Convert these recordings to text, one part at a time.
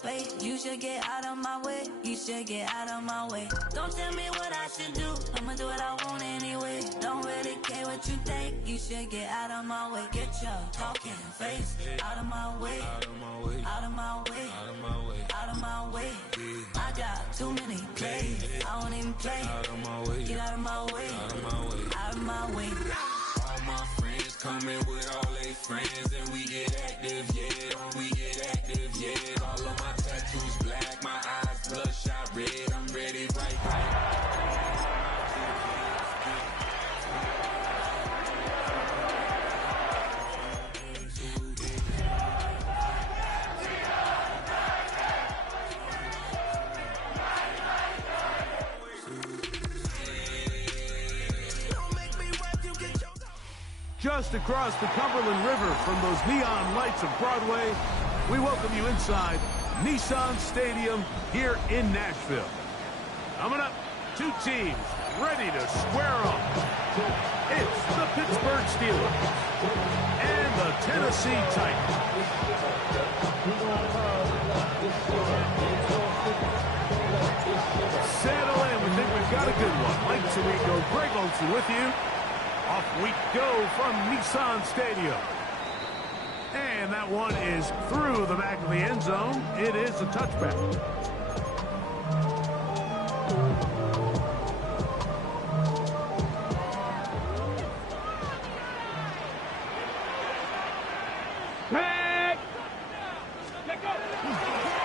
face. You should get out of my way. You should get out of my way. Don't tell me what I should do. I'ma do what I want anyway. Don't really care what you think. You should get out of my way. Get your talking face out of my way. Out of my way. Out of my way. Out of my way. Out of my way. I got too many plays. I won't even play. Out of my way. Get out of my way. Out of my way. Out of my way. All my friends coming with all their friends, and we get active, yeah. We get active, yeah. All of my tattoos black, my eyes bloodshot red. I'm ready right. Just across the Cumberland River from those neon lights of Broadway, we welcome you inside Nissan Stadium here in Nashville. Coming up, two teams ready to square off. It's the Pittsburgh Steelers and the Tennessee Titans. Settle in, we think we've got a good one. Mike Tirico, Greg Olsen with you. Off we go from Nissan Stadium. And that one is through the back of the end zone. It is a touchback.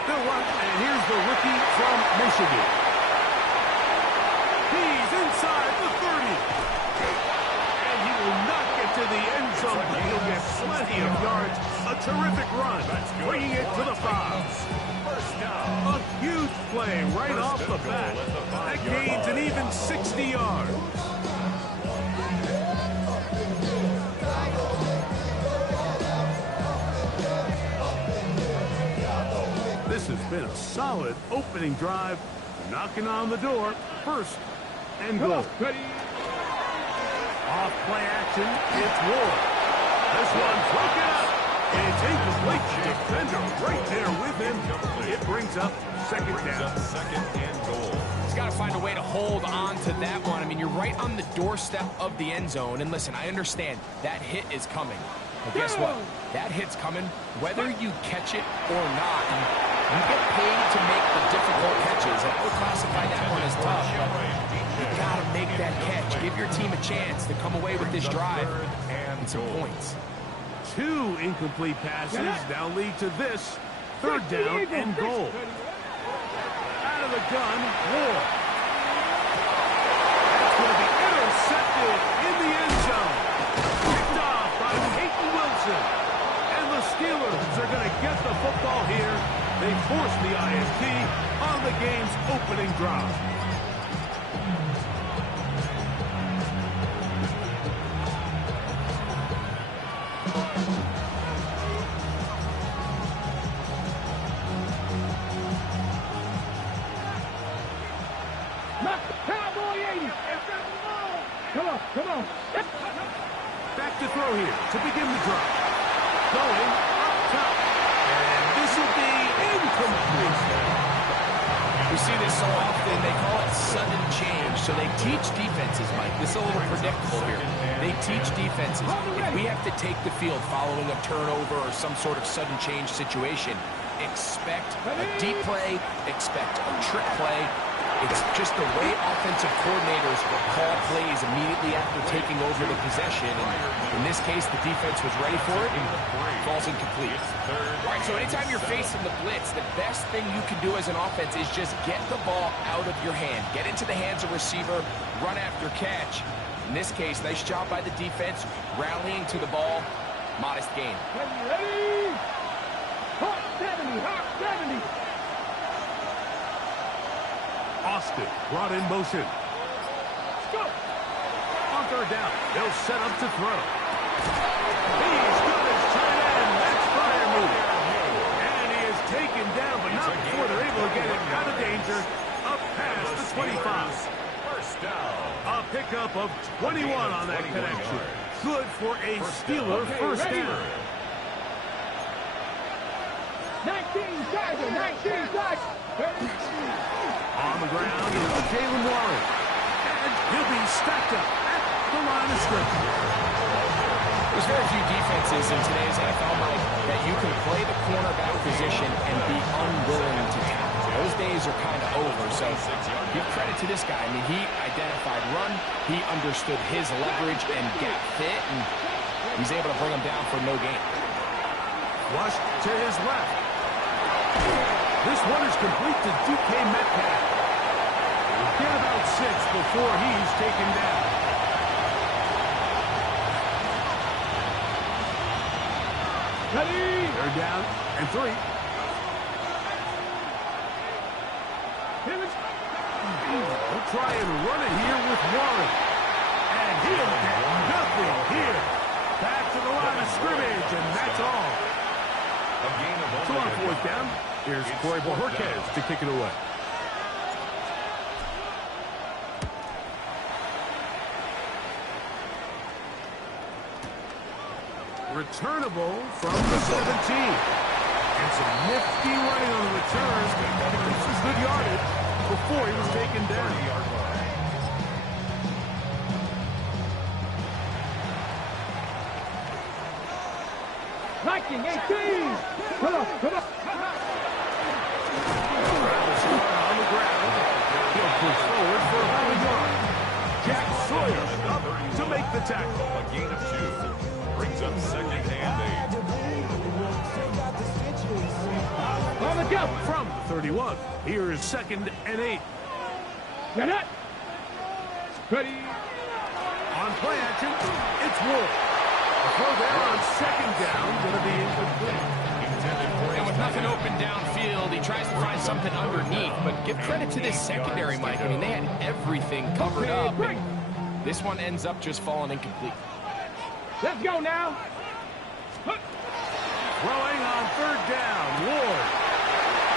Still one, and here's the rookie from Michigan. He's inside the 30. Will not get to the end zone, but he'll get plenty of yards. A terrific run, bringing it to the 5. A huge play right off the bat. That gains an even 60 yards. This has been a solid opening drive. Knocking on the door. First and goal. Off play action, it's Ward. This one's broken up. It's incomplete. Defender right there with him. It brings up second down. Second and goal. He's got to find a way to hold on to that one. I mean, you're right on the doorstep of the end zone. And listen, I understand that hit is coming. But guess what? That hit's coming whether you catch it or not. And you get paid to make the difficult catches. And I would classify that one as tough. You got to make that catch. Give your team a chance to come away with this drive and some points. Two incomplete passes now lead to this third down and goal. Out of the gun, Ward. That's going to be intercepted in the end zone. Picked off by Peyton Wilson. And the Steelers are going to get the football here. They force the INT on the game's opening drive. Come on. Back to throw here to begin the drive. Going up top. And this will be incomplete. We see this so often. They call it sudden change. So they teach defenses, Mike. This is a little predictable here. They teach defenses. If we have to take the field following a turnover or some sort of sudden change situation, expect a deep play, expect a trick play. It's just the way offensive coordinators will call plays immediately after taking over the possession. And in this case, the defense was ready for it and falls incomplete. All right, so anytime you're facing the blitz, the best thing you can do as an offense is just get the ball out of your hand. Get into the hands of receiver, run after catch. In this case, nice job by the defense, rallying to the ball. Modest gain. Ready? Hot 70. Austin brought in motion. Go. On third down, they'll set up to throw. He's got his tight end. That's fire move. And he is taken down, but not before they're able to get him out of danger. Up past the 25. First down. A pickup of 21 on that connection. Good for a Steeler first down. 19. 19 Tiger, 19 Tiger. On the ground is Jaylen Warren. And he'll be stacked up at the line of scrimmage. There's very few defenses in today's NFL, Mike, that you can play the cornerback position and be unwilling to tackle. Those days are kind of over, so give credit to this guy. I mean, he identified run, he understood his leverage and gap fit, and he's able to bring him down for no gain. Flush to his left. This one is complete to DK Metcalf. He'll get about 6 before he's taken down. Ready? They're down and 3. We'll try and run it here with Warren. And he'll get nothing here. Back to the line of scrimmage, and that's all. So on 4th down, here's Corey Bojorquez to kick it away. Returnable from the 17. And some nifty running on the return. This is good yardage before he was taken down. Liking 18. Come on, come on. On the ground. He'll push forward for about a yard. Jack Sawyer up to make the tackle. A gain of 2. Brings up 2nd and 8. On the go. From 31, here is 2nd and 8. Get it. Ready. On play action, it's Wolf. A throw there on 2nd down, going to be incomplete. And with nothing open downfield, he tries to find something underneath, but give credit to this secondary, Mike. I mean, they had everything covered up. And this one ends up just falling incomplete. Let's go now. Throwing on 3rd down, Ward.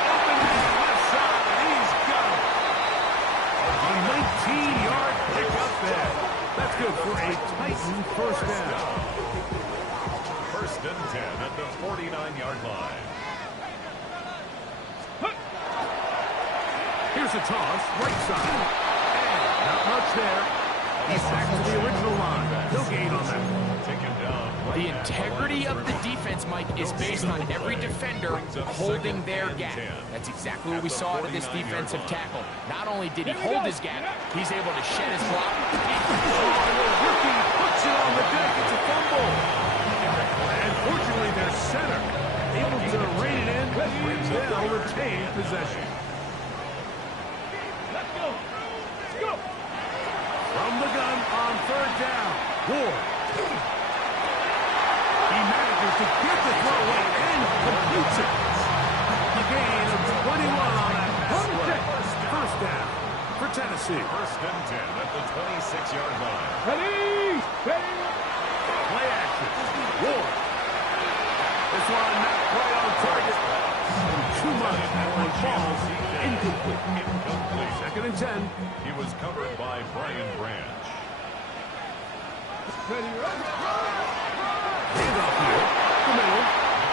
Open to the left side, he's got it. A 19-yard pickup there. That's good for a Titan 1st down. 1st and 10 at the 49-yard line. Here's a toss, right side. And not much there. He's back to the original line. No gain on that one. Taken down. The integrity of the defense, Mike, is based on every defender holding their gap. That's exactly what we saw out of this defensive tackle. Not only did he hold his gap, he's able to shed his block. Rookie puts it on the deck. It's a fumble. And fortunately, their center able to rein it in. They'll retain possession. Let's go. Let's go. From the gun on 3rd down, Ward. He manages to get the throw away and completes it. A gain of 21 on that play. 1st down for Tennessee. 1st and 10 at the 26-yard line. Ready. Ready. Play action. Ward. This one not quite on target. Too much. That one falls incomplete. 2nd and 10. He was covered by Brian Branch. Ready. Handoff here. The middle.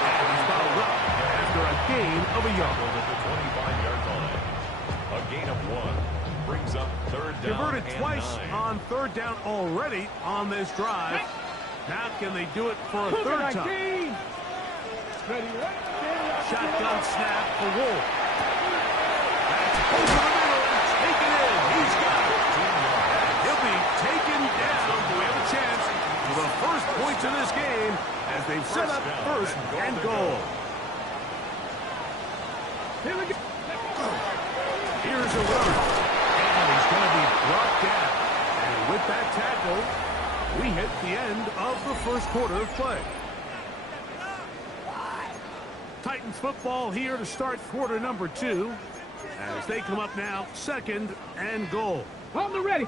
And he's fouled up after a gain of a yard. At the 25-yard line. A gain of 1. Brings up 3rd down. Converted and twice 9. on 3rd down already on this drive. Now can they do it for a 3rd time? Ready. Shotgun snap for Wolf. That's over the middle and taken in. He's got it. And he'll be taken down. We have a chance for the first points of this game as they've set up 1st and goal. Here we go. Here's a run. And he's going to be brought down. And with that tackle, we hit the end of the 1st quarter of play. Titans football here to start quarter number 2 as they come up now 2nd and goal. On the ready.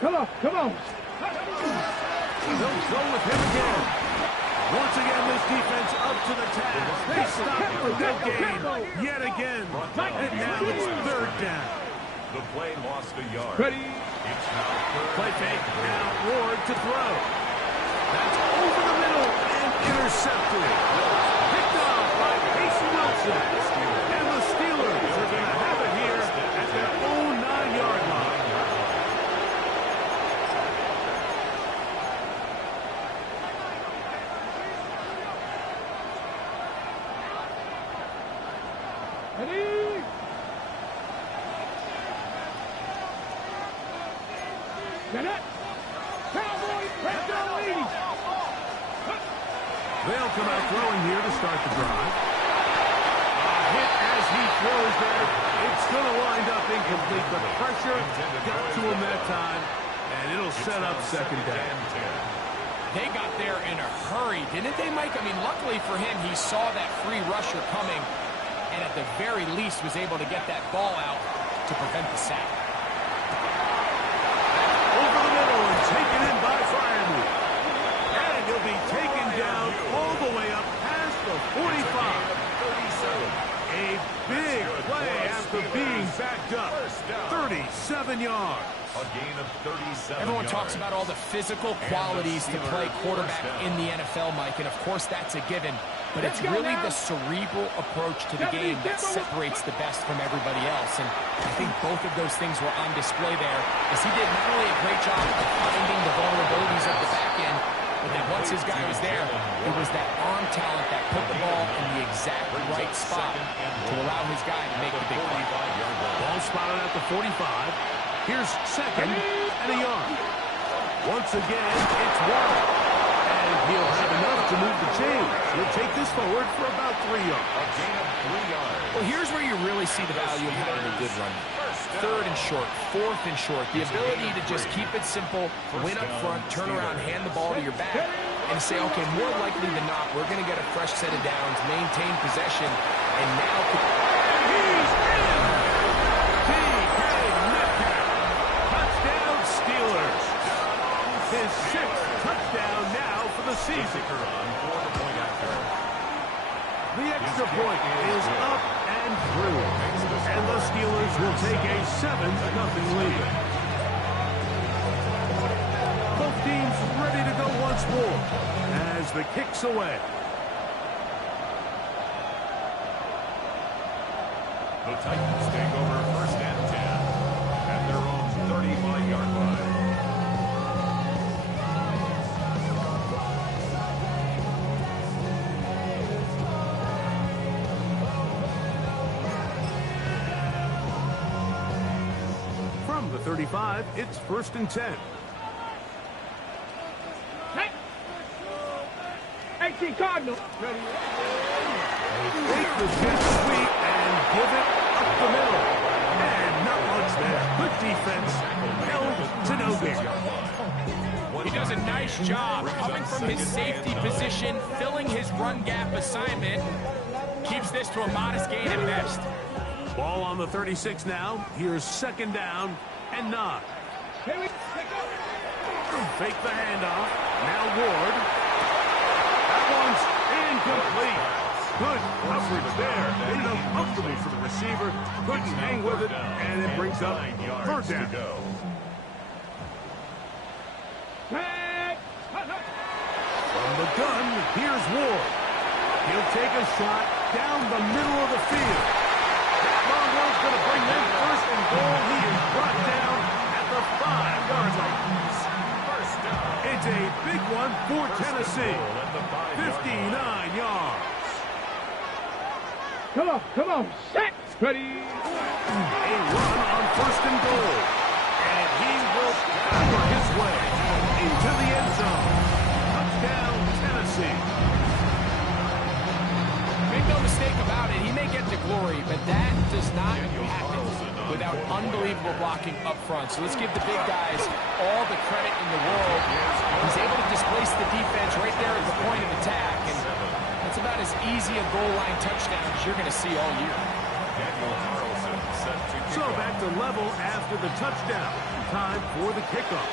Come on, come on. They'll go with him again. Once again, this defense up to the task. They stop for that game yet again. And now it's 3rd down. The play lost a yard. Ready. It's now 3rd. Play fake. Now Ward to throw. That's over the middle. Ready? Get it. Cowboys, pressure lead. They'll come out throwing here to start the drive. Hit as he throws there. It's going to wind up incomplete. The pressure got to him that time, and it'll set up second down. They got there in a hurry, didn't they, Mike? I mean, luckily for him, he saw that free rusher coming, and at the very least was able to get that ball out to prevent the sack. Over the middle and taken in by Freiermuth. And he'll be taken down all the way up past the 45. A big play after being backed up. 37 yards. A gain of 37 Everyone yards. talks about all the physical qualities to play quarterback in the NFL, Mike, and of course that's a given. But it's really the cerebral approach to the game that separates the best from everybody else. And I think both of those things were on display there, as he did not only a great job of finding the vulnerabilities of the back end, but then once his guy was there, it was that arm talent that put the ball in the exact right spot to allow his guy to make the big play. Ball spotted at the 45. Here's second and a yard. Once again, it's wide. And he'll have enough to move the chains. He'll take this forward for about 3 yards. A gain of 3 yards. Well, here's where you really see the value of having a good run. Third and short, fourth and short. The ability to just keep it simple, win up front, turn around, hand the ball to your back, and say, okay, more likely than not, we're going to get a fresh set of downs, maintain possession, and now... He's in! DK Metcalf. Touchdown Steelers. His 6th touchdown now for the season. The extra point is up and through. And the Steelers will take a 7-0 lead. Both teams ready to go once more as the kick's away. The Titans take over first and 10 at their own 35-yard line. From the 35, it's first and 10. XC Cardinal. Ready? Take the jet sweep and give it up the middle. And not much there. Good defense. Held to no gain. He does a nice job coming from his safety position, filling his run gap assignment. Keeps this to a modest gain at best. Ball on the 36 now. Here's second down and 9. Here we go. Fake the handoff. Now Ward. That one's incomplete. Good coverage there. Made it uncomfortable for the receiver. Couldn't hang with it, and it brings up third down. From the gun, here's Ward. He'll take a shot down the middle of the field. That long one's going to bring them first and goal. He is brought down at the 5-yard line. It's a big one for Tennessee. 59 yards. Come on, set. Ready? A run on first and goal. And he will power his way into the end zone. Touchdown, Tennessee. Make no mistake about it, he may get the glory, but that does not happen without unbelievable blocking up front. So let's give the big guys all the credit in the world. He's able to displace the defense right there at the point of attack, and that's about as easy a goal line touchdown as you're going to see all year. So back to level after the touchdown. Time for the kickoff.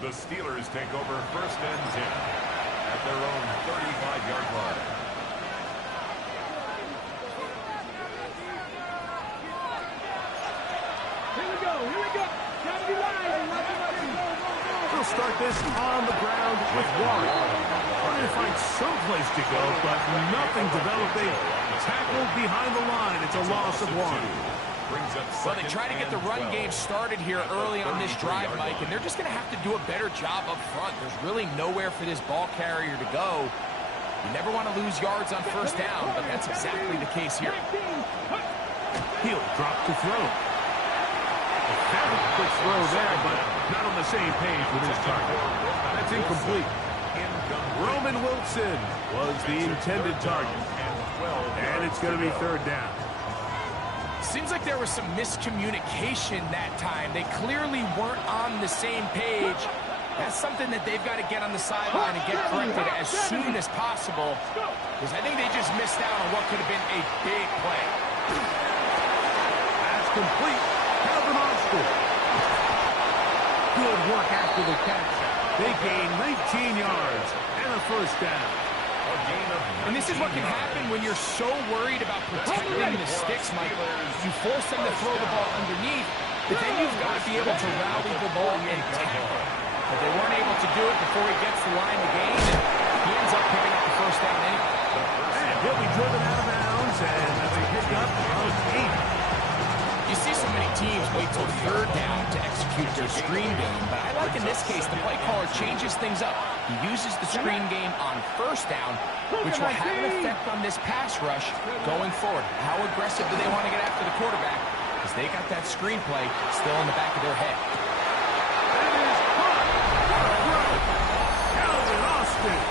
The Steelers take over first and 10 at their own 35-yard line. Here we go. Gotta be live. They'll start this on the ground with Warren. Trying to find someplace to go, but nothing developing. Tackled behind the line. It's a loss of 1. Well, they try to get the run game started here early on this drive, Mike, and they're just going to have to do a better job up front. There's really nowhere for this ball carrier to go. You never want to lose yards on first down, but that's exactly the case here. He'll drop to throw. That was a quick throw there, but not on the same page with his target. That's incomplete. Roman Wilson was the intended target. And it's going to be third down. Seems like there was some miscommunication that time. They clearly weren't on the same page. That's something that they've got to get on the sideline and get corrected as soon as possible, because I think they just missed out on what could have been a big play. That's complete. Calvin Austin. Good work after the catch. They gain 19 yards and a first down. And this is what can happen when you're so worried about protecting the sticks, Mike. You force them to throw the ball underneath, but then you've got to be able to rally the ball and tackle. But they weren't able to do it before he gets the line to gain, and he ends up picking up the first down anyway. And he'll be driven out of bounds, and they pick up of 8. You see so many teams wait till third down to execute their screen game, but I like in this case the play caller changes things up. He uses the screen game on first down, which will have an effect on this pass rush going forward. How aggressive do they want to get after the quarterback? Because they got that screen play still in the back of their head. That is caught. Calvin Austin.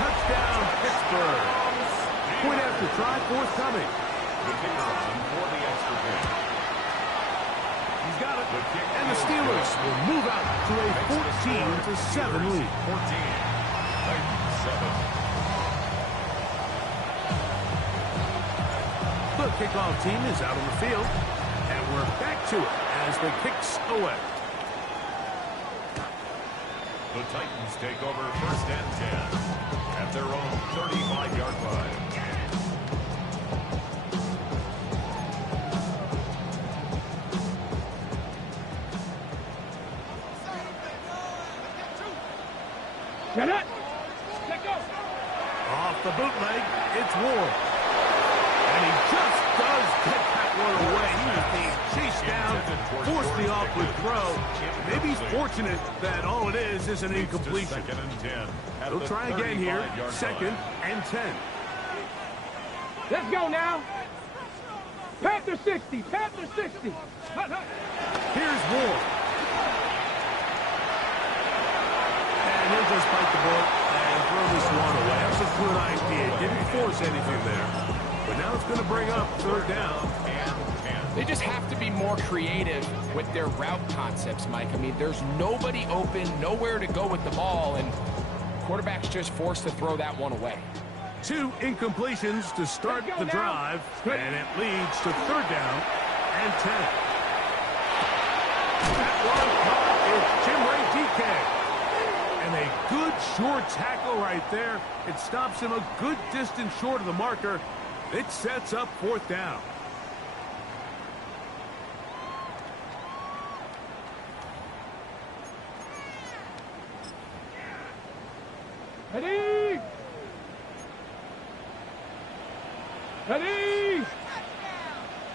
Touchdown, Pittsburgh. Point after try, forthcoming. The kicker on for the extra point. He's got it. And the Steelers will move out to a 14-7 lead. 14. Titans 7. The kickoff team is out on the field. And we're back to it as the kicks away. The Titans take over first and 10 at their own 35-yard line. Get it. Let go. Off the bootleg, it's Ward. And he just does get that one away. He was being chased down, forced the awkward throw. Maybe he's fortunate that all it is an incompletion. Second and 10. He'll try again here, second and 10. Let's go now. Panther 60. Panther 60. Here's Ward. And he'll just bite the bullet and throw this one away. That's a good idea. Didn't force anything there. But now it's going to bring up third down. They just have to be more creative with their route concepts, Mike. I mean, there's nobody open, nowhere to go with the ball, and quarterback's just forced to throw that one away. 2 incompletions to start the drive, and it leads to third down and 10. That one caught is Jim Ray DK. And a good short tackle right there. It stops him a good distance short of the marker. It sets up fourth down. Ready. Ready.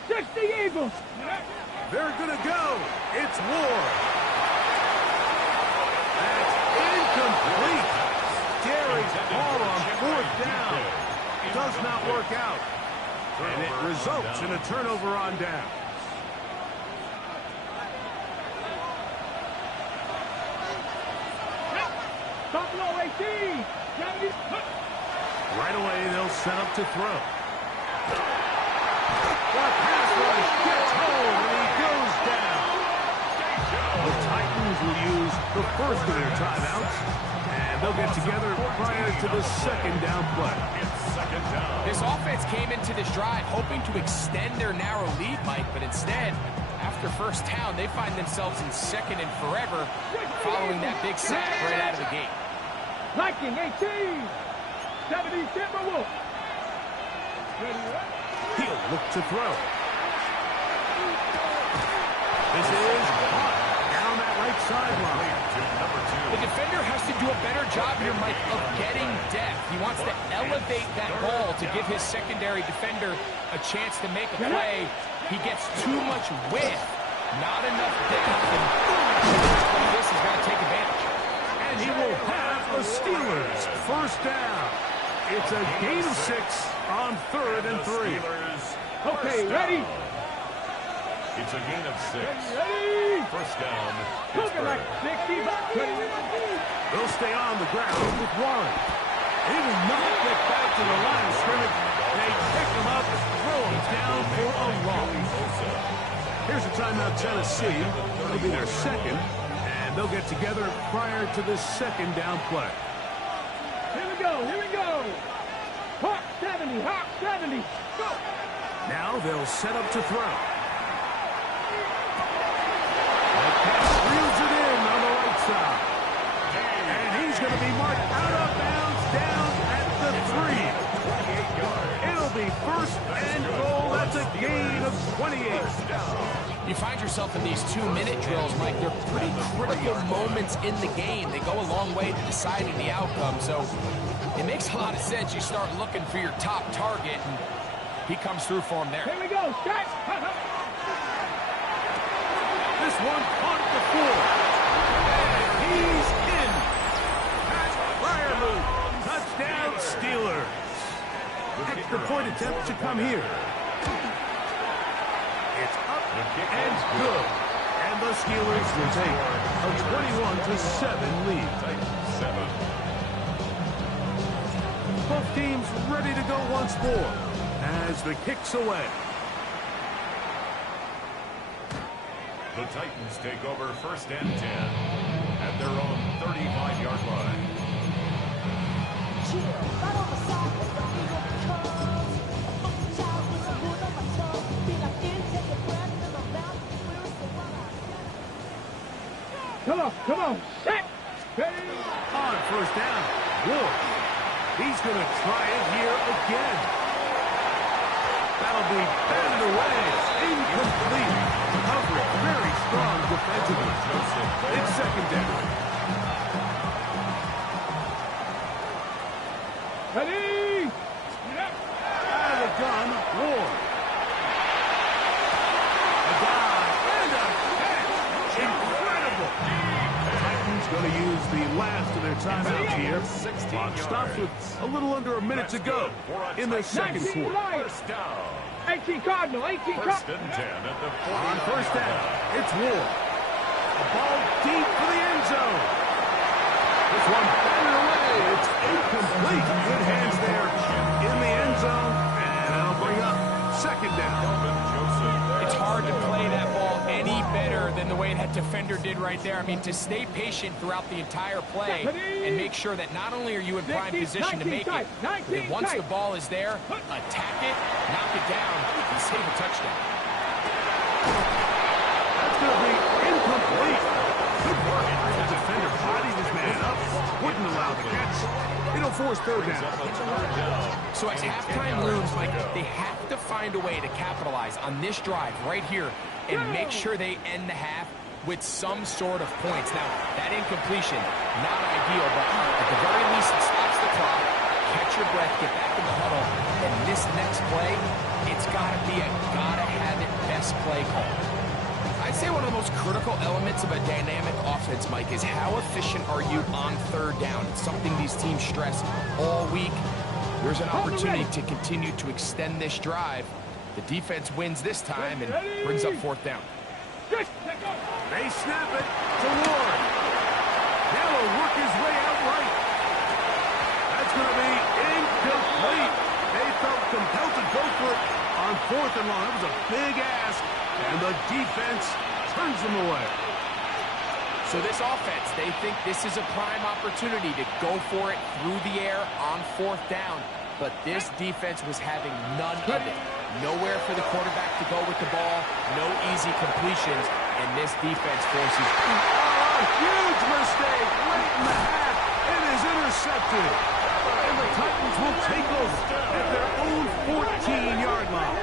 60 Eagles. They're going to go. It's Ward. That's incomplete. Gary's ball on fourth down. Does not work out. And it results in a turnover on down. Buffalo 18. Right away, they'll set up to throw. The pass rush gets home, and he goes down. The Titans will use the first of their timeouts, and they'll get together prior to the second down play. This offense came into this drive hoping to extend their narrow lead, Mike, but instead, after first down, they find themselves in second and forever following that big sack right out of the gate. Viking 18. 70 Timberwolves. He'll look to throw. This is caught down that right sideline. The defender has to do a better job here, Mike, of getting depth. He wants to elevate that ball to give his secondary defender a chance to make a play. He gets too much width, not enough depth, and this is going to take advantage. And he will have the Steelers first down. It's a gain of 6 on 3rd and 3. Okay, ready? It's a gain of 6. Ready? First down. Looking like 60. They'll stay on the ground with Warren. He will not get back to the line of scrimmage. They pick him up and throw him down for a loss. Here's a timeout, Tennessee. It'll be their second, and they'll get together prior to this second down play. Here we go, here we go. Hawk 70, Hawk 70. Go. Now they'll set up to throw. That pass reels it in on the right side. And he's going to be marked out of bounds down at the 3. It'll be first and goal. That's a gain of 28. You find yourself in these 2-minute drills, Mike. They're pretty critical moments in the game. They go a long way to deciding the outcome. So it makes a lot of sense. You start looking for your top target, and he comes through for him there. Here we go, stretch. This one caught at the 4. And he's in. Pat Freiermuth. Touchdown, Steelers. Extra point attempt to come here. It's up and good. And the Steelers will take a 21-7 lead. 7. Both teams ready to go once more as the kick's away. The Titans take over first and 10 at their own 35-yard line. Come on, set. Ready? On first down, Ward. He's going to try it here again. That'll be batted away. Incomplete. Coverage very strong defensively. It's second down. Ready? Out of the gun, Ward. A dive and a catch. Incredible. Titans going to use the last of their timeouts here. Clock stops with a little under a minute to go in the second 19 quarter. Lions. First down. 18 Cardinal, 18 First Cardinal. and 10 at the 40. On first down, it's Ward. A ball deep for the end zone. This one batted away. It's incomplete. Good hands there in the end zone. And that'll bring up second down. It's hard to play that ball any better than the way that defender did right there. I mean, to stay patient throughout the entire play and make sure that not only are you in prime position to make it, but that once the ball is there, attack it, knock it down, and save a touchdown. That's going to be incomplete. Good work. The defender bodied his man up. Wouldn't allow the catch. It'll force third down. So as halftime looms, Mike, they have to find a way to capitalize on this drive right here and make sure they end the half with some sort of points. Now, that incompletion, not ideal, but at the very least, it stops the clock. Catch your breath, get back in the huddle, and this next play, it's got to be a gotta-have-it best play call. I'd say one of the most critical elements of a dynamic offense, Mike, is how efficient are you on third down. It's something these teams stress all week. There's an opportunity to continue to extend this drive. The defense wins this time and brings up fourth down. They snap it to Ward. Now he'll work his way out right. That's going to be incomplete. They felt compelled to go for it on fourth and long. It was a big ask, and the defense turns them away. So this offense, they think this is a prime opportunity to go for it through the air on fourth down. But this defense was having none of it. Nowhere for the quarterback to go with the ball. No easy completions. And this defense forces... Oh, huge mistake late in the half. It is intercepted. And the Titans will take over at their own 14-yard line.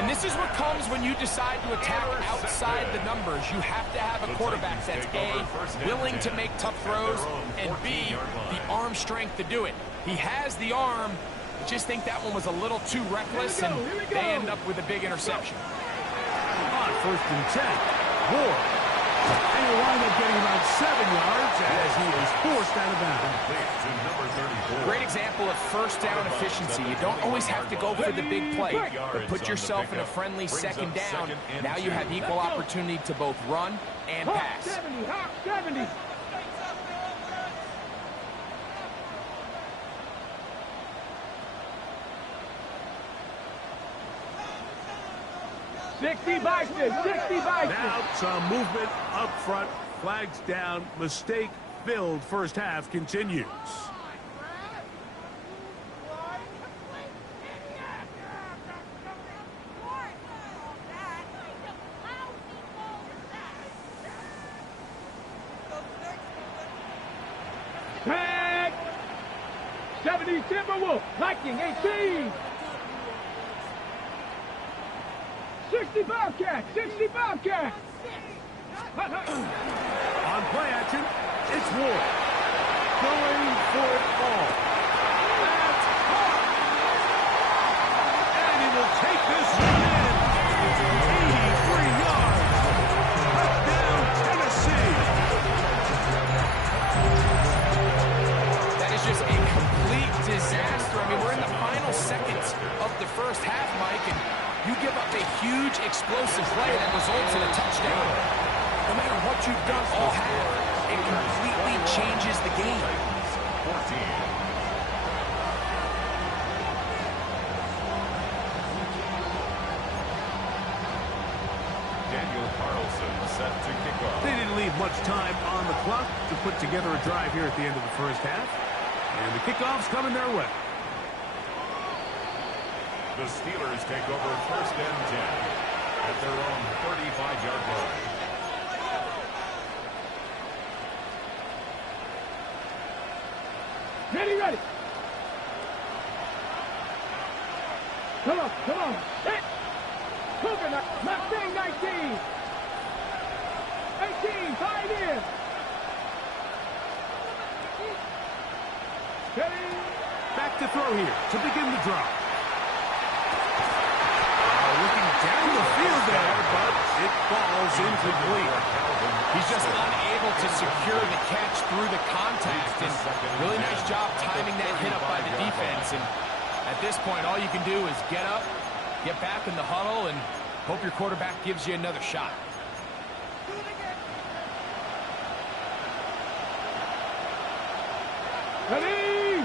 And this is what comes when you decide to attack outside the numbers. You have to have a quarterback that's A, willing to make tough throws, and B, the arm strength to do it. He has the arm. I just think that one was a little too reckless, and they end up with a big interception. On first and 10, Ward. And he'll wind up getting about 7 yards as he is forced out of bounds. great example of first down efficiency. You don't always have to go for the big play, but put yourself in a friendly second down. Now you have equal opportunity to both run and pass. 70, Hawk 70. Now some movement up front. Flags down. Mistake-filled first half continues. Tag! 70 Timberwolf, Lightning 18. 60 Bobcat, 60 Bobcat. On play action, it's Ward. Going for it all. That's hard. And he will take this one in. 83 yards. Touchdown, Tennessee. That is just a complete disaster. I mean, we're in the final seconds of the first half, Mike, and you give up a huge explosive play that results in a touchdown. No matter what you've done all half, it completely changes the game. 14. Daniel Carlson set to kick off. They didn't leave much time on the clock to put together a drive here at the end of the first half. And the kickoff's coming their way. The Steelers take over first and 10 at their own 35-yard line. Ready. Come on. Hit. Coconut, Mustang 19. 18, Pioneer. Ready. Back to throw here to begin the drive. Looking down the field there, but it falls incomplete. He's just unable to secure the catch through the contact. And really nice job timing that hit up by the defense. And at this point, all you can do is get up, get back in the huddle, and hope your quarterback gives you another shot. Ready.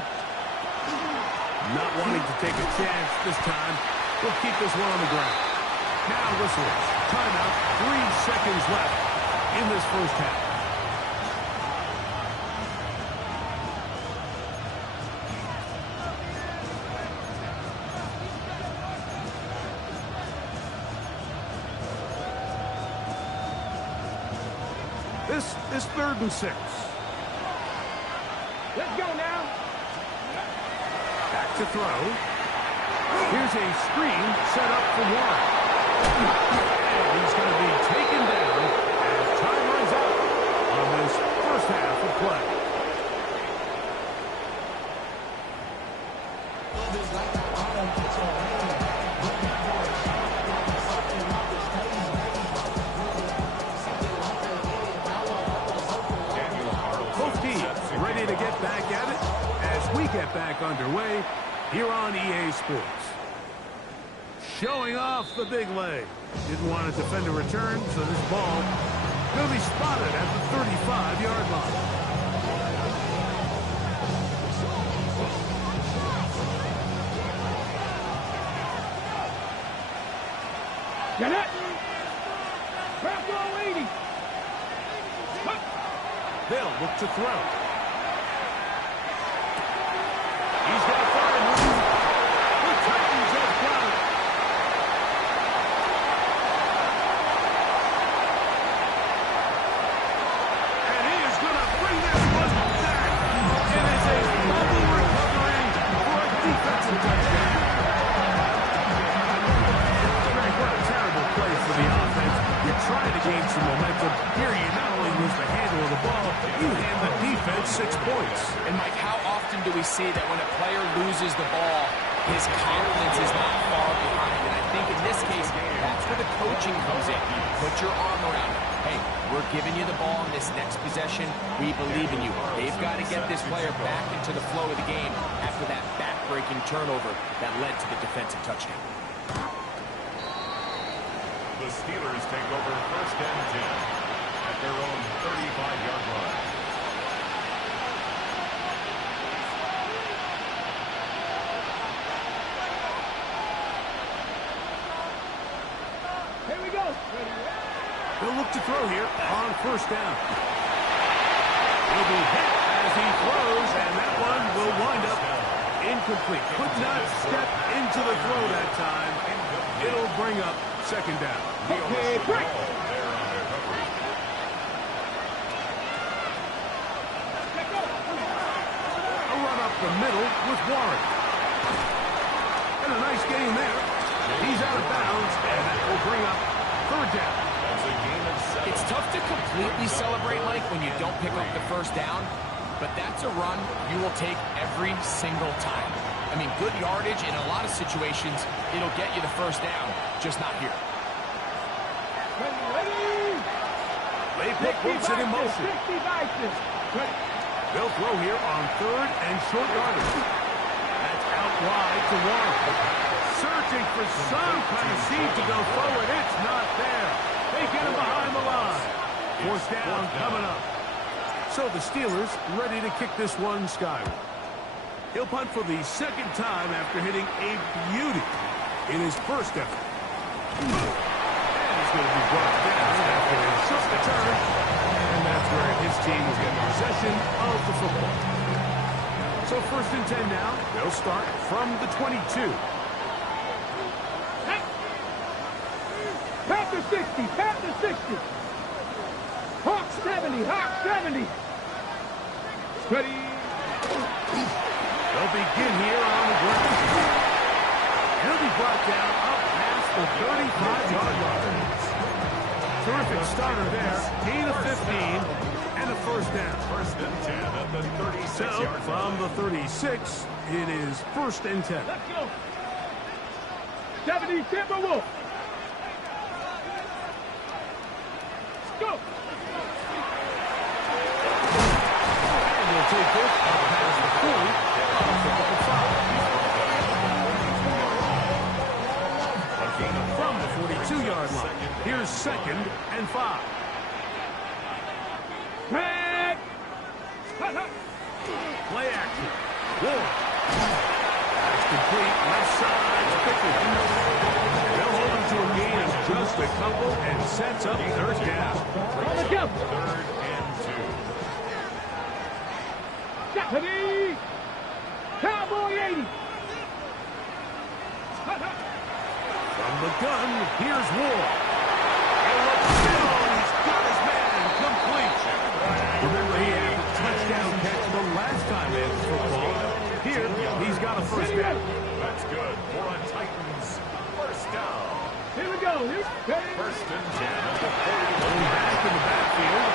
Not wanting to take a chance this time. We'll keep this one on the ground. Now whistles. Timeout. 3 seconds left in this first half. This is 3rd and 6. Let's go now. Back to throw. Here's a screen set up for one. And he's going to be taken down as time runs out on this first half of play. Both teams ready to get back at it as we get back underway here on EA Sports. Showing off the big leg. Didn't want to defend a return, so this ball will be spotted at the 35-yard line. Get it. Craft all 80. They'll look to throw. He's got 5 room. The Titans have got it. And he is going to bring this one back. It is a fumble recovery for a defensive touchdown. What a terrible play for the offense. You're trying to gain some momentum. Here you not only lose the handle of the ball, you hand the defense 6 points. And Mike, how often do we see that when a player loses the ball, his confidence is not far behind? And I think in this case, that's where the coaching comes in. Put your arm around him. Hey, we're giving you the ball in this next possession. We believe in you. They've got to get this player back into the flow of the game after that back-breaking turnover that led to the defensive touchdown. The Steelers take over first and 10 at their own 35-yard line. Here we go. He'll look to throw here on first down. He'll be hit as he throws, and that one will wind up incomplete. Could not step into the throw that time. It'll bring up second down. Okay, break. A run up the middle with Warren. And a nice gain there. He's out of bounds, and that will bring up third down. That's a gain of 7. It's tough to completely celebrate, Mike, when you don't pick up the first down, but that's a run you will take every single time. I mean, good yardage in a lot of situations, it'll get you the first down, just not here. Ready. They put Brooks in motion. 60 vices. They'll throw here on third and short yardage. That's out wide to Warren. Searching for some kind of seed to go forward. It's not there. They get him behind the line. Fourth down coming up. So the Steelers ready to kick this one skyward. He'll punt for the second time after hitting a beauty in his first effort. And he's going to be brought down after a short return. And that's where his team is getting possession of the football. So first and 10 now. They'll start from the 22. Pat the 60. Pat the 60. Hawk 70. Hawk 70. Ready. They'll begin here on the ground. He'll be brought down up past the 35-yard line. Terrific starter there. Gain of 15 and a first down. First and 10 at the 36-yard So from the 36, it is first and 10. Let's go. 70 Timberwolf. Go. And they'll take this up past the 40. From the 42-yard line. Here's second and 5. Pat. Play action. Ward. That's complete. Left side. Pickens. They'll hold him to a gain of just a couple and sets up third down. On the jump. Third and 2. Deputy. Cowboy 80. From the gun, here's Ward. And let's go. He's got his man complete. Remember, he had a touchdown catch the last time they had the football. Here, he's got a first down. That's good for a Titans first down. Here we go. Ready. First and 10 at the 40. Going back in the backfield.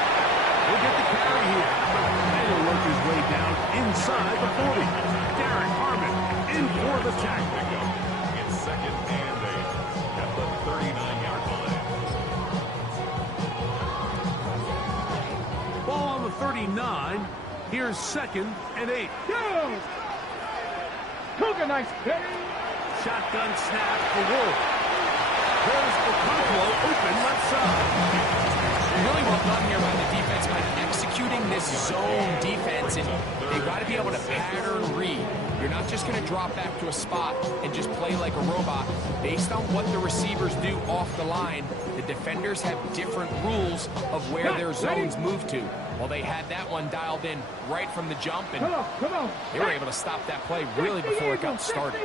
He'll get the carry here. And he'll work his way down inside the 40. Derek Harmon in for the tackle. It's second and 8 at the 39-yard line. Ball on the 39. Here's second and 8. Go. Cougar nice. Ready. Shotgun snap for Wolf. There's Okonkwo open left side. Really well done here by the defense by executing this zone defense, and they've got to be able to pattern read. You're not just going to drop back to a spot and just play like a robot. Based on what the receivers do off the line, the defenders have different rules of where their zones move to. Well, they had that one dialed in right from the jump, and Come on. they were able to stop that play really before it got started.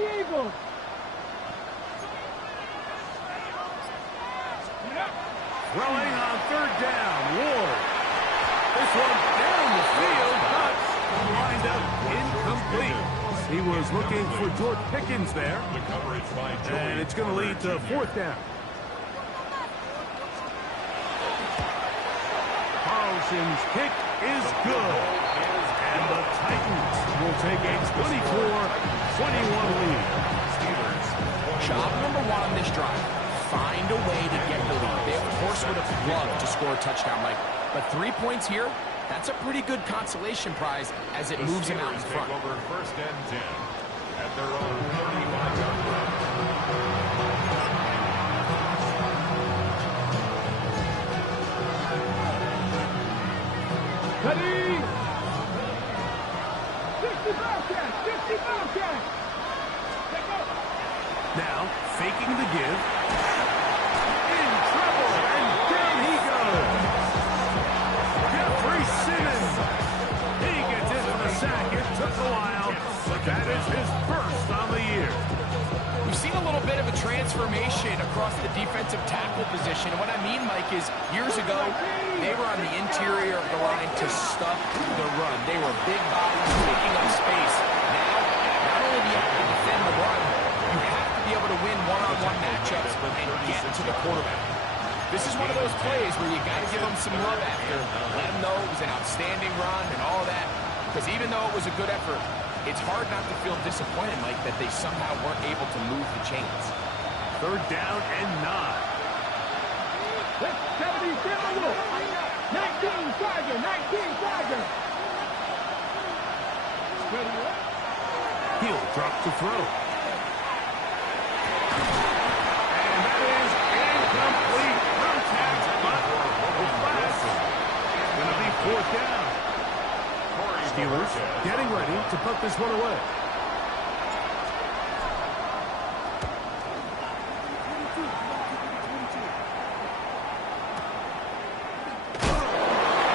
Throwing on third down, Ward. This one down the field, but lined up incomplete. He was looking for George Pickens there. The coverage by Joey. And it's going to lead to fourth down. Carlson's kick is good. And the Titans will take a 24-21 lead. Steelers. Job number one on this drive. find a way to get the lead. They, of course, would have loved to score a touchdown, Mike. But 3 points here, that's a pretty good consolation prize as it moves them out in front. Over first and 10 at their own 35-yard line. Ready? 60 Bobcats! 60 Bobcats! Now, faking the give. In trouble, and down he goes. Jeffrey Simmons. He gets in for the sack. It took a while, but that is his first on the year. We've seen a little bit of a transformation across the defensive tackle position. And what I mean, Mike, is years ago, they were on the interior of the line to stop the run. They were big bodies taking up space. Now, not only do you have to defend the run, you have to be able to win one-on-one matchups and get to the quarterback. This is one of those plays where you got to give them some love after. Let them know it was an outstanding run and all that. Because even though it was a good effort, it's hard not to feel disappointed, Mike, that they somehow weren't able to move the chains. Third down and 9. Let's 70 Timberwolves. 19 Tiger. 19 Tiger. Ready up. He'll drop to throw. And that is incomplete. Contact, but the pass is going to be fourth down. Steelers getting ready to put this one away.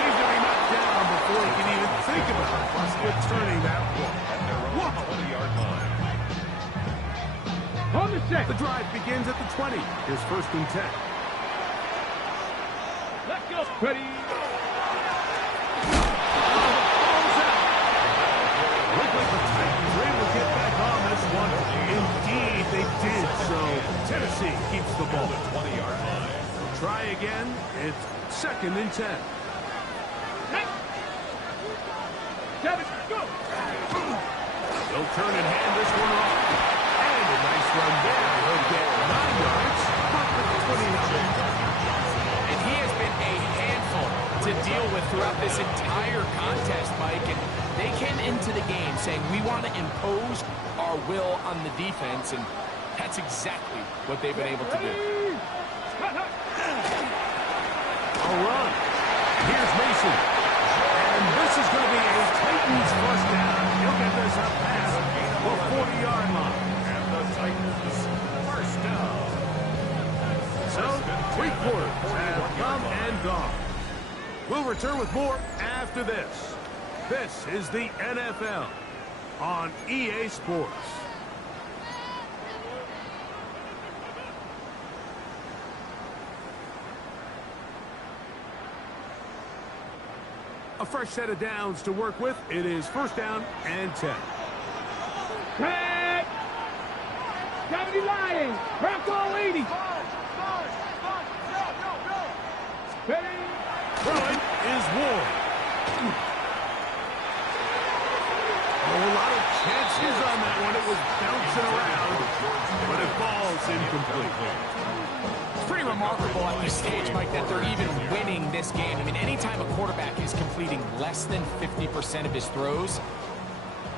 He's going to be knocked down before he can even think about returning that one. Whoa! 20-yard line. On the set. The drive begins at the 20. Here's first and 10. Let's go. Ready. Looked like the Titans were able to get back on this one. Indeed, they did. So Tennessee keeps the ball. 20-yard line. Try again. It's second and 10. Seven. Go. They'll turn and hand this one off. And a nice run there. He'll get 9 yards. Up to the 29. And he has been a handful to deal with throughout this entire contest, Mike. And they came into the game saying, we want to impose our will on the defense, and that's exactly what they've been able to do. A run. Here's Mason. And this is going to be a Titans first down. He'll get this up past the 40-yard line. And the Titans first down. So, 3 quarters have come and gone. We'll return with more after this. This is the NFL on EA Sports. A fresh set of downs to work with. It is first down and 10. Tag. 70 Lions. Bronco 80. Ready. Throwing is Ward. A lot of chances on that one. It was bouncing around, but it falls incomplete. It's pretty remarkable at this stage, Mike, that they're even winning this game. I mean, anytime a quarterback is completing less than 50% of his throws,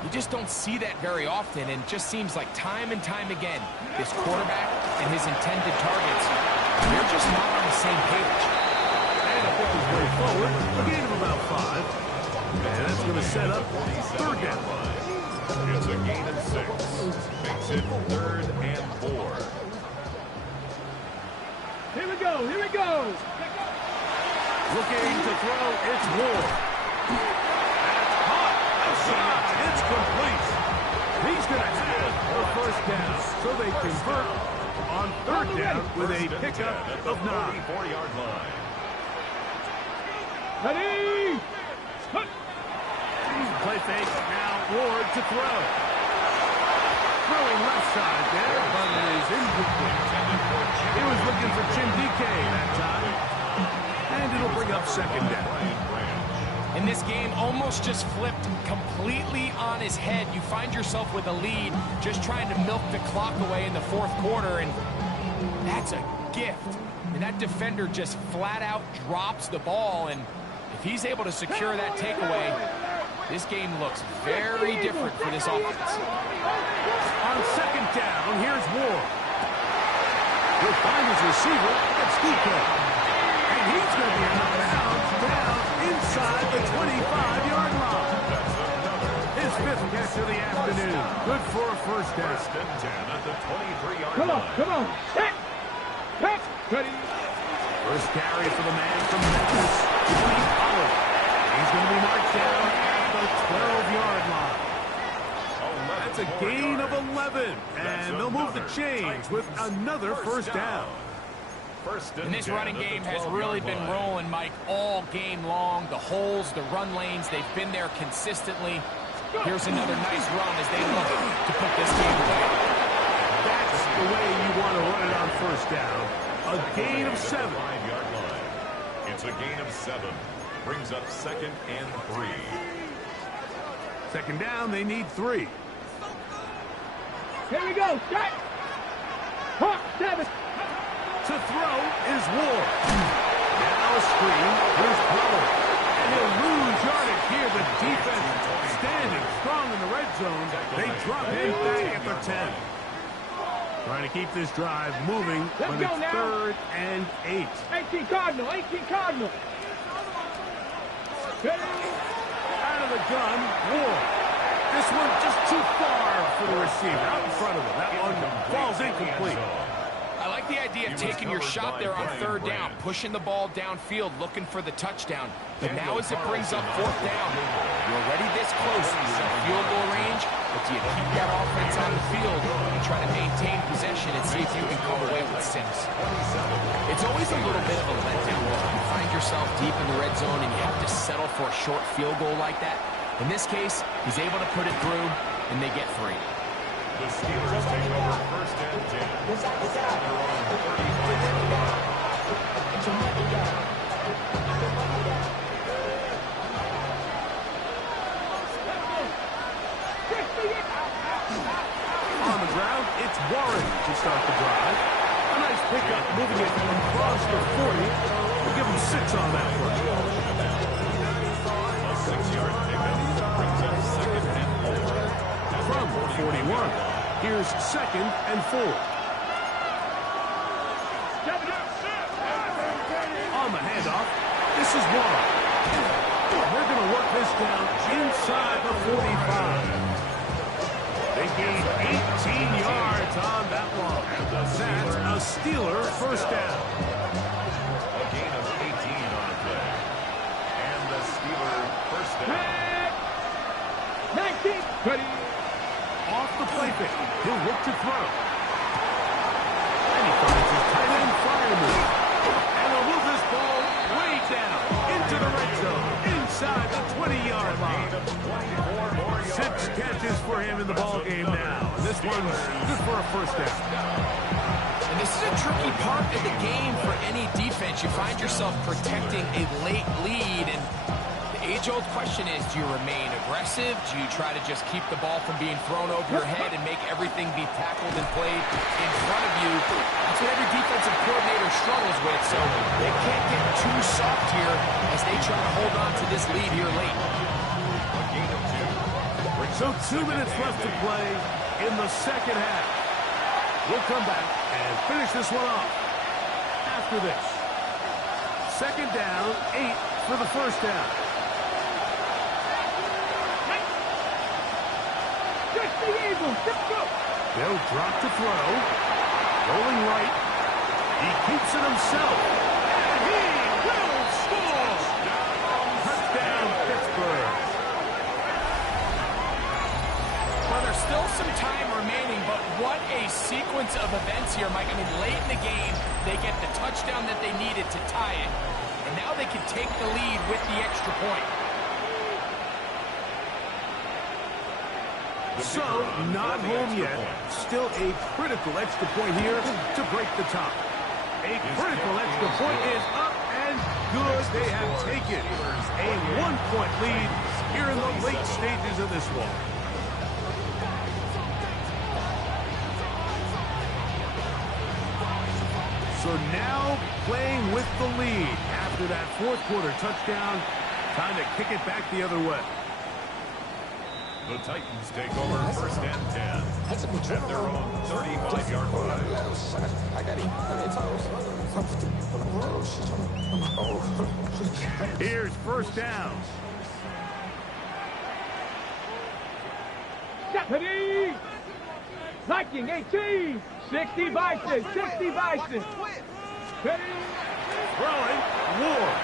you just don't see that very often, and it just seems like time and time again, this quarterback and his intended targets, they're just not on the same page. And a ball way forward, a gain of about 5. And that's going to set up third down. It's a gain of 6. Makes it 3rd and 4. Here we go. Here we go. Looking to throw, it's Ward. That's caught. A shot. It's complete. He's going to have the first down. So they convert on third down with a pickup of 9. 44-yard line. Ready. Play fake. Now Ward to throw. Throwing left side there, but it is incomplete. He was looking for Chindike that time. And it'll bring up second down. And this game almost just flipped completely on his head. You find yourself with a lead, just trying to milk the clock away in the fourth quarter, and that's a gift. And that defender just flat out drops the ball, and if he's able to secure that takeaway, this game looks very different for this offense. On second down, here's Ward. He'll find his receiver, that's DK. And he's going to be out of bounds down inside the 25-yard line. His fifth catch of the afternoon. Good for a first down. First and 10 at the 23-yard Come on, line. come on. Hit. Hit. Ready. First carry for the man from Memphis, Tony Pollard. He's going to be marked down at the 12-yard line. That's a gain of 11, and they'll move the chains with another first down. And this running game has really been rolling, Mike, all game long. The holes, the run lanes, they've been there consistently. Here's another nice run as they look to put this game away. That's the way you want to run it on first down. A gain of 7. 5-yard line. It's a gain of 7. Brings up 2nd and 3. Second down, they need 3. Here we go. Set. Hawk 7. To throw is Ward. Now a screen. Here's Pollard. And he'll lose yardage here. The defense standing strong in the red zone. They drop him back at the 10. Trying to keep this drive moving, but it's 3rd and 8. 18 Cardinal. 18 Cardinal. Out of the gun, Ward. This one just too far for the receiver. Out in front of him. That one falls incomplete. I like the idea of taking your shot there on 3rd down, pushing the ball downfield, looking for the touchdown. But now as it brings up 4th down, you're already this close to field goal range, but do you keep that offense on the field and try to maintain possession and see if you can come away with 6? It's always a little bit of a letdown when you find yourself deep in the red zone and you have to settle for a short field goal like that. In this case, he's able to put it through, and they get 3. The Steelers take over 1st and 10. They're on 35-yard line. On the ground, it's Warren to start the drive. A nice pickup, moving it across the 40. We'll give him 6 on that one. A 6-yard pickup brings up 2nd and 4. From 41. Here's 2nd and 4. On the handoff, this is Warren. They're going to work this down inside the 45. They gained 18 yards on that one. That's a Steeler first down. A gain of 18 on the play. And the Steeler first down. 19. Ready. Off the play fake. He'll look to throw. And he finds his tight end fire move. And they'll move this ball way down into the red zone, inside the 20-yard line. 6 catches for him in the ball game now. And this one's good for a first down. And this is a tricky part of the game for any defense. You find yourself protecting a late lead, and the age-old question is, do you remain aggressive? Do you try to just keep the ball from being thrown over your head and make everything be tackled and played in front of you? That's what every defensive coordinator struggles with, so they can't get too soft here as they try to hold on to this lead here late. A gain of 2. So 2 minutes left to play in the second half. We'll come back and finish this one off after this. Second down, 8 for the first down. They'll drop to throw. Rolling right. He keeps it himself. And he will score! Touchdown, Pittsburgh. Well, there's still some time remaining, but what a sequence of events here, Mike. I mean, late in the game, they get the touchdown that they needed to tie it, and now they can take the lead with the extra point. So, not home yet. Still a critical extra point here to break the tie. A critical extra point is up and good. They have taken a 1-point lead here in the late stages of this one. So now playing with the lead after that fourth quarter touchdown. Time to kick it back the other way. The Titans take over first and 10 at their own 35-yard line. Here's first down. Stephanie! Viking 18! 60 Bison! 60 Bison! Throwing, Ward.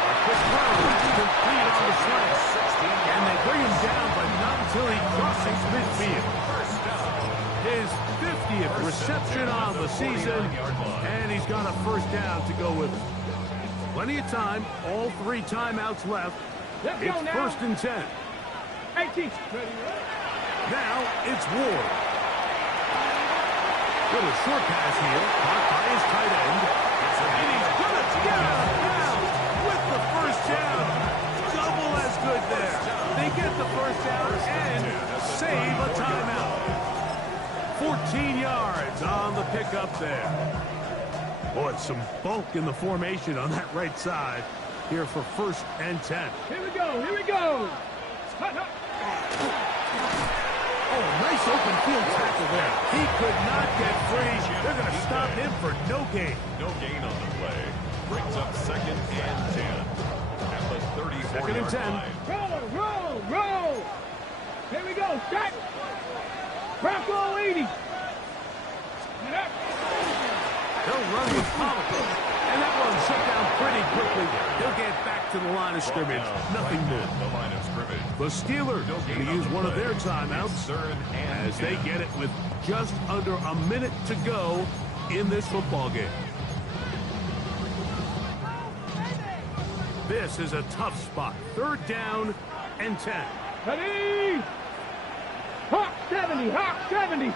A quick throw, that's complete on the slant. And they bring him down, but not until he crosses midfield. His 50th reception on the season, and he's got a first down to go with it. Plenty of time, all 3 timeouts left. It's first and 10. 18. Now it's Ward. Little short pass here, caught by his tight end. And he's going to get out now with the first down. Double as good there. They get the first down and save a timeout. 14 yards on the pickup there. Boy, it's some bulk in the formation on that right side here for first and 10. Here we go, here we go. Oh, nice open field tackle there. He could not get free. They're going to stop him for no gain. No gain on the play. Brings up second and 10 at the 34-yard line. Roll, roll, roll. Here we go, set. Bronco 80. They'll run with Pollard. And that one shut down pretty quickly. They'll get back to the line of scrimmage. Nothing new. The line of scrimmage. The Steelers going to use one of their timeouts as they get it with just under a minute to go in this football game. This is a tough spot. Third down and 10. Ready? Hawk 70, Hawk 70.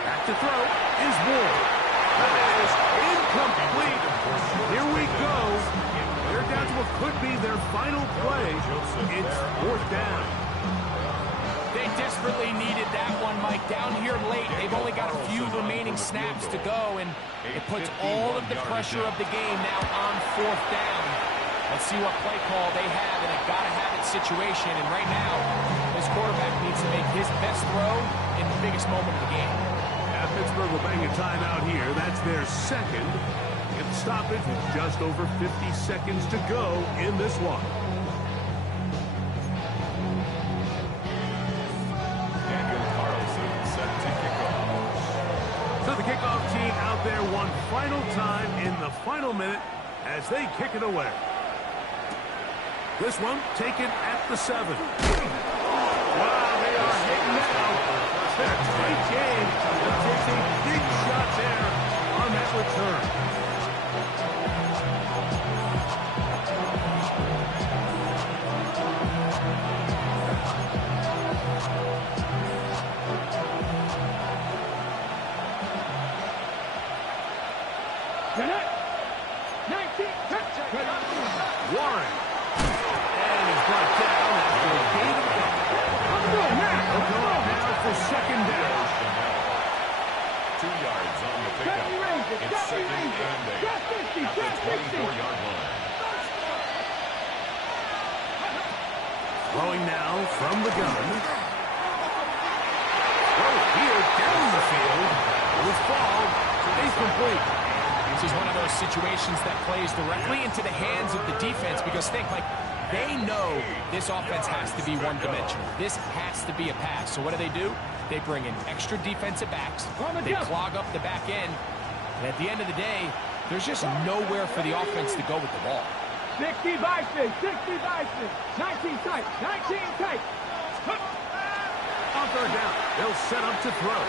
Back to throw is Ward. That is incomplete. Here we go. They're down to what could be their final play. It's fourth down. They desperately needed that one, Mike. Down here late, they've only got a few remaining snaps to go, and it puts all of the pressure of the game now on fourth down. Let's see what play call they have in a gotta-have-it situation, and right now, this quarterback needs to make his best throw in the biggest moment of the game. Pittsburgh will bang a timeout here. That's their second. Get the stoppage with just over 50 seconds to go in this one. Daniel Carlson set to kick off. So the kickoff team out there one final time in the final minute as they kick it away. This one taken at the 7. Wow, they are hitting now. Great game. They're taking big shot there on that return. Warren. And he's brought down after a gain of 8. They'll go out now for second down. 2 yards on the pickup. It's second and 8 at the 24-yard line. Throwing now from the gun. Oh, here down the field. With fall, incomplete. This is one of those situations that plays directly into the hands of the defense because think, like, they know this offense has to be one-dimensional. This has to be a pass. So what do? They bring in extra defensive backs. They clog up the back end. And at the end of the day, there's just nowhere for the offense to go with the ball. 60 Bison, 60 Bison. 19 tight, 19 tight. On third down, they'll set up to throw.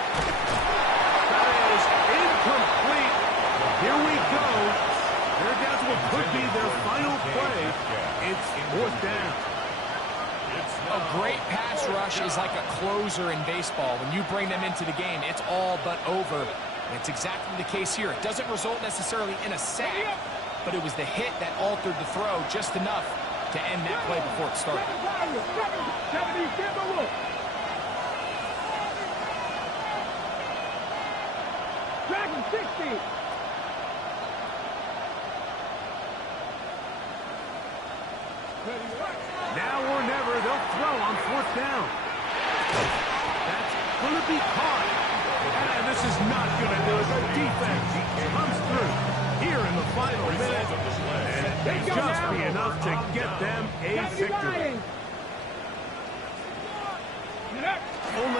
That is incomplete. Here we go. They're down to what could be their final play. It's fourth down. A great pass rush is like a closer in baseball. When you bring them into the game, it's all but over. And it's exactly the case here. It doesn't result necessarily in a sack, but it was the hit that altered the throw just enough to end that play before it started. 70, 60. Now or never, they'll throw on 4th down. That's going to be caught. And this is not going to do it. The defense comes through here in the final minute. And it may just be enough to get them a victory. Only